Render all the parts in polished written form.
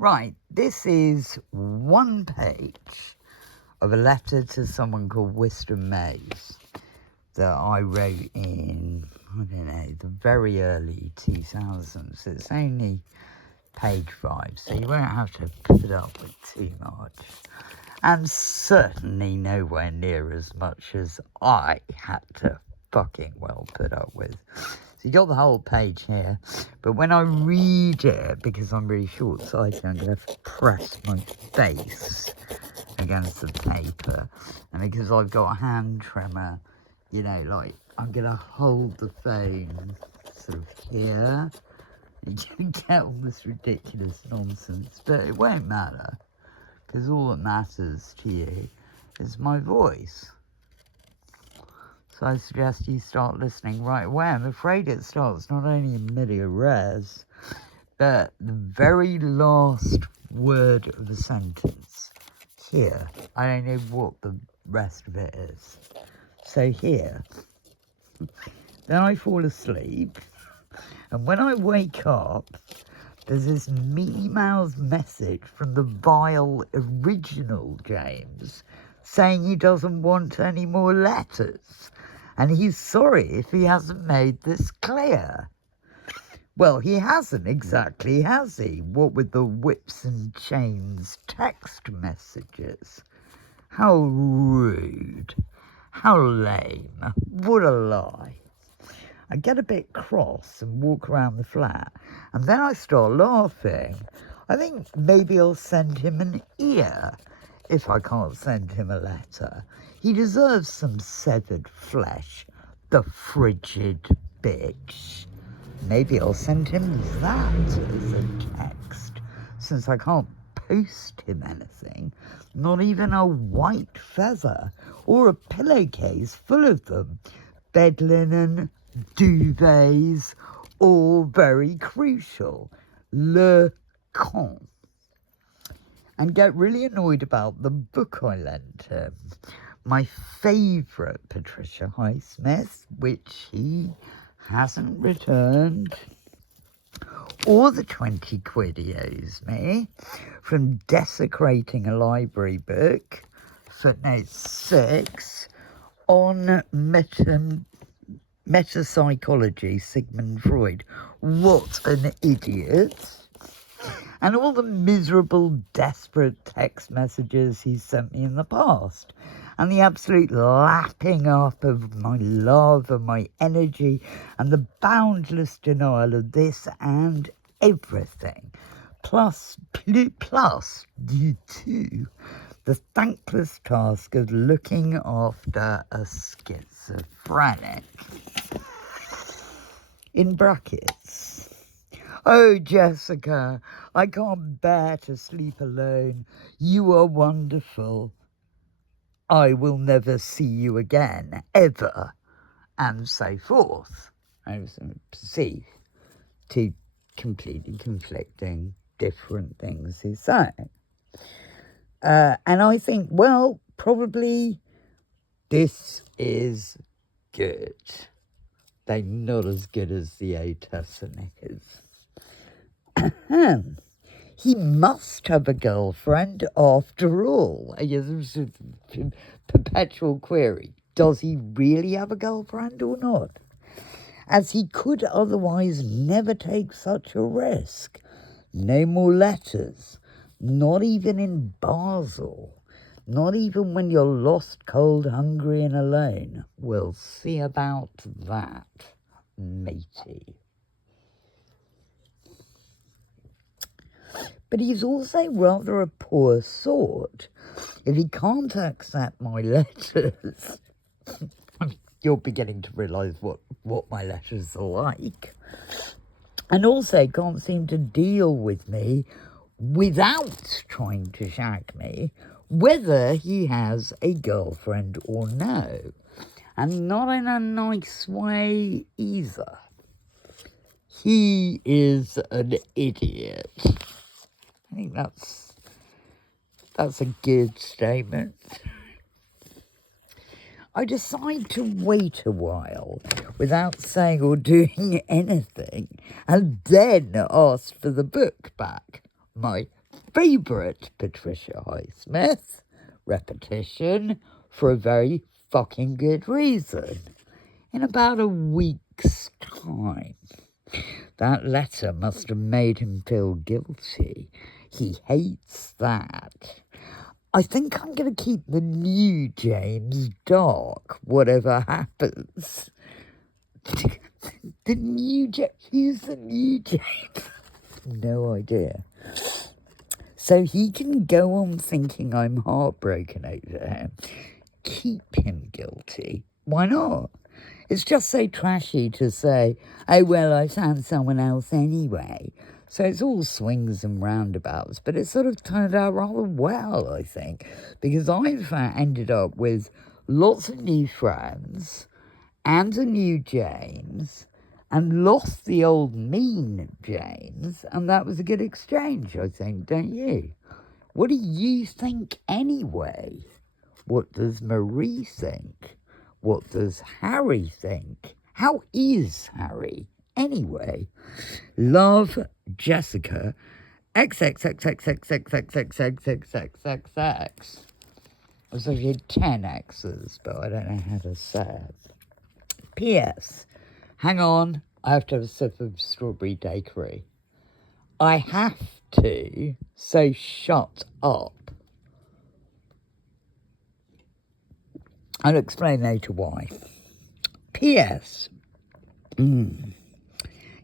Right, this is one page of a letter to someone called Wystan that I wrote in, I don't know, the very early 2000s. It's only page 5, so you won't have to put up with too much. And certainly nowhere near as much as I had to fucking well put up with. So you got the whole page here, but when I read it, because I'm really short-sighted, I'm going to have to press my face against the paper, and because I've got a hand tremor, you know, like, I'm going to hold the phone sort of here, and you get all this ridiculous nonsense, but it won't matter, because all that matters to you is my voice. So I suggest you start listening right away. I'm afraid it starts not only in media res, but the very last word of a sentence. Here. I don't know what the rest of it is. So here. Then I fall asleep. And when I wake up, there's this Minnie Mouse message from the vile original James saying he doesn't want any more letters. And he's sorry if he hasn't made this clear. Well, he hasn't exactly, has he? What with the whips and chains text messages. How rude. How lame. What a lie. I get a bit cross and walk around the flat, and then I start laughing. I think maybe I'll send him an ear if I can't send him a letter. He deserves some severed flesh, the frigid bitch. Maybe I'll send him that as a text, since I can't post him anything, not even a white feather or a pillowcase full of them. Bed linen, duvets, all very crucial. Le con. And get really annoyed about the book I lent him. My favourite Patricia Highsmith, which he hasn't returned. Or the 20 quid he owes me from desecrating a library book, footnote 6, on metapsychology, Sigmund Freud. What an idiot. And all the miserable, desperate text messages he's sent me in the past. And the absolute lapping up of my love and my energy and the boundless denial of this and everything. Plus, du tout, the thankless task of looking after a schizophrenic. In brackets. Oh, Jessica, I can't bear to sleep alone. You are wonderful. I will never see you again, ever, and so forth. I was perceived two completely conflicting, different things he's saying. And I think, well, probably this is good. They're not as good as the Old Testament is. He must have a girlfriend after all. There's a perpetual query. Does he really have a girlfriend or not? As he could otherwise never take such a risk. No more letters. Not even in Basel. Not even when you're lost, cold, hungry and alone. We'll see about that, matey. But he's also rather a poor sort. If he can't accept my letters, you're beginning to realise what my letters are like. And also can't seem to deal with me without trying to shag me, whether he has a girlfriend or no. And not in a nice way either. He is an idiot. I think that's a good statement. I decide to wait a while without saying or doing anything and then ask for the book back. My favourite Patricia Highsmith. Repetition for a very fucking good reason. In about a week's time. That letter must have made him feel guilty. He hates that. I think I'm going to keep the new James dark, whatever happens. The new James? Who's the new James? No idea. So he can go on thinking I'm heartbroken over him. Keep him guilty. Why not? It's just so trashy to say, oh, well, I found someone else anyway. So it's all swings and roundabouts, but it sort of turned out rather well, I think, because I've ended up with lots of new friends and a new James and lost the old mean James, and that was a good exchange, I think, don't you? What do you think anyway? What does Marie think? What does Harry think? How is Harry anyway? Love, Jessica. XXXXXXXXXXXX. I was actually 10 X's, but I don't know how to say it. P.S. Hang on, I have to have a sip of strawberry daiquiri. I have to, so shut up. I'll explain later why. P.S. Even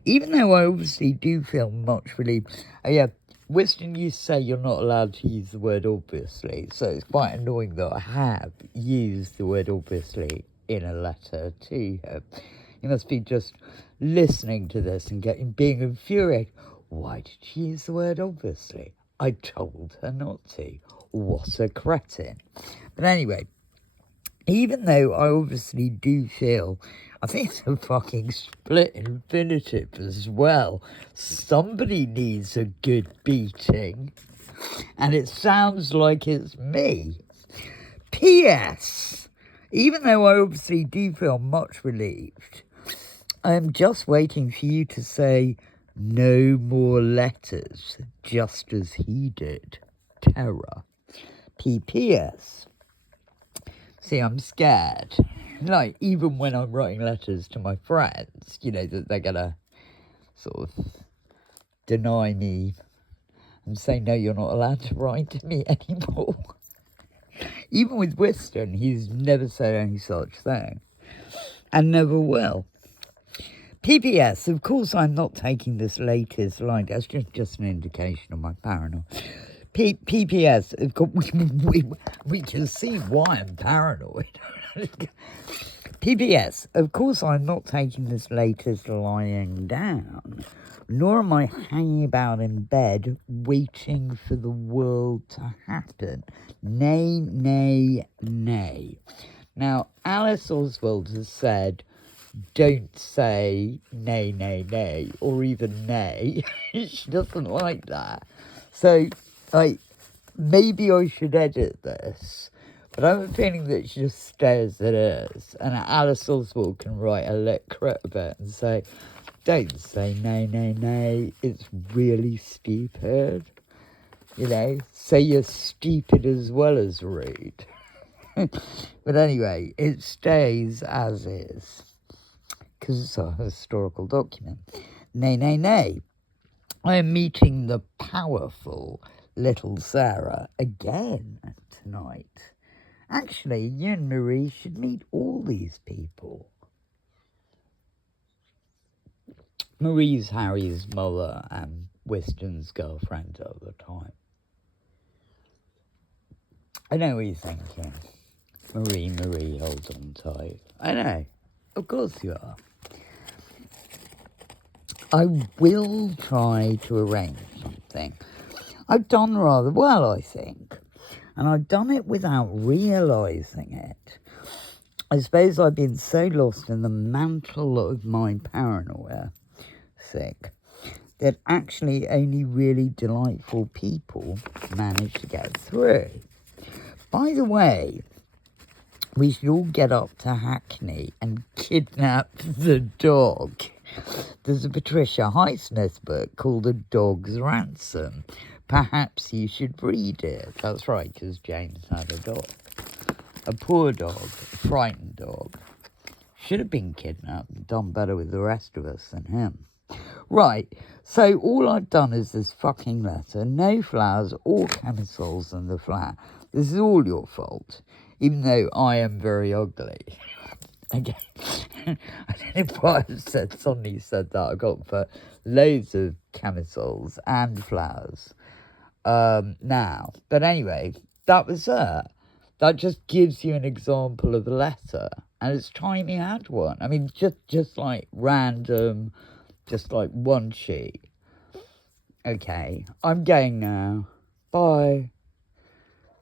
though I obviously do feel much relieved. Oh yeah, Wystan used to say you're not allowed to use the word obviously, so it's quite annoying that I have used the word obviously in a letter to him. He must be just listening to this and being infuriated. Why did she use the word obviously? I told her not to. What a cretin. But anyway, even though I obviously do feel, I think it's a fucking split infinitive as well. Somebody needs a good beating. And it sounds like it's me. P.S. Even though I obviously do feel much relieved, I am just waiting for you to say no more letters, just as he did. Terror. P.P.S. See, I'm scared. Like, even when I'm writing letters to my friends, you know, that they're going to sort of deny me and say, no, you're not allowed to write to me anymore. Even with Wystan, he's never said any such thing. And never will. PPS, of course I'm not taking this latest line. That's just an indication of my paranoia. PPS, of course, we can see why I'm paranoid. PPS, of course I'm not taking this latest lying down, nor am I hanging about in bed waiting for the world to happen. Nay, nay, nay. Now, Alice Oswald has said, don't say nay, nay, nay, or even nay. She doesn't like that. So, maybe I should edit this, but I have a feeling that she just stays as it is, and Alice Oswald can write a lit crit of it and say, don't say nay, nay, nay, it's really stupid. You know, say you're stupid as well as rude. But anyway, it stays as is, because it's a historical document. Nay, nay, nay. I am meeting the powerful little Sarah again tonight. Actually, you and Marie should meet all these people. Marie's Harry's mother and Wystan's girlfriend at the time. I know what you're thinking. Marie, hold on tight. I know. Of course you are. I will try to arrange something. I've done rather well, I think. And I've done it without realising it. I suppose I've been so lost in the mantle of my paranoia, that actually only really delightful people manage to get through. By the way, we should all get up to Hackney and kidnap the dog. There's a Patricia Highsmith book called A Dog's Ransom. Perhaps you should read it. That's right, because James had a dog. A poor dog, a frightened dog. Should have been kidnapped and done better with the rest of us than him. Right, so all I've done is this fucking letter. No flowers or chemicals in the flat. This is all your fault, even though I am very ugly. Okay. I don't know why I suddenly said that. I got to put loads of chemicals and flowers now. But anyway, that was it. That just gives you an example of a letter. And it's time you had one. I mean, just like random, just like one sheet. Okay, I'm going now. Bye.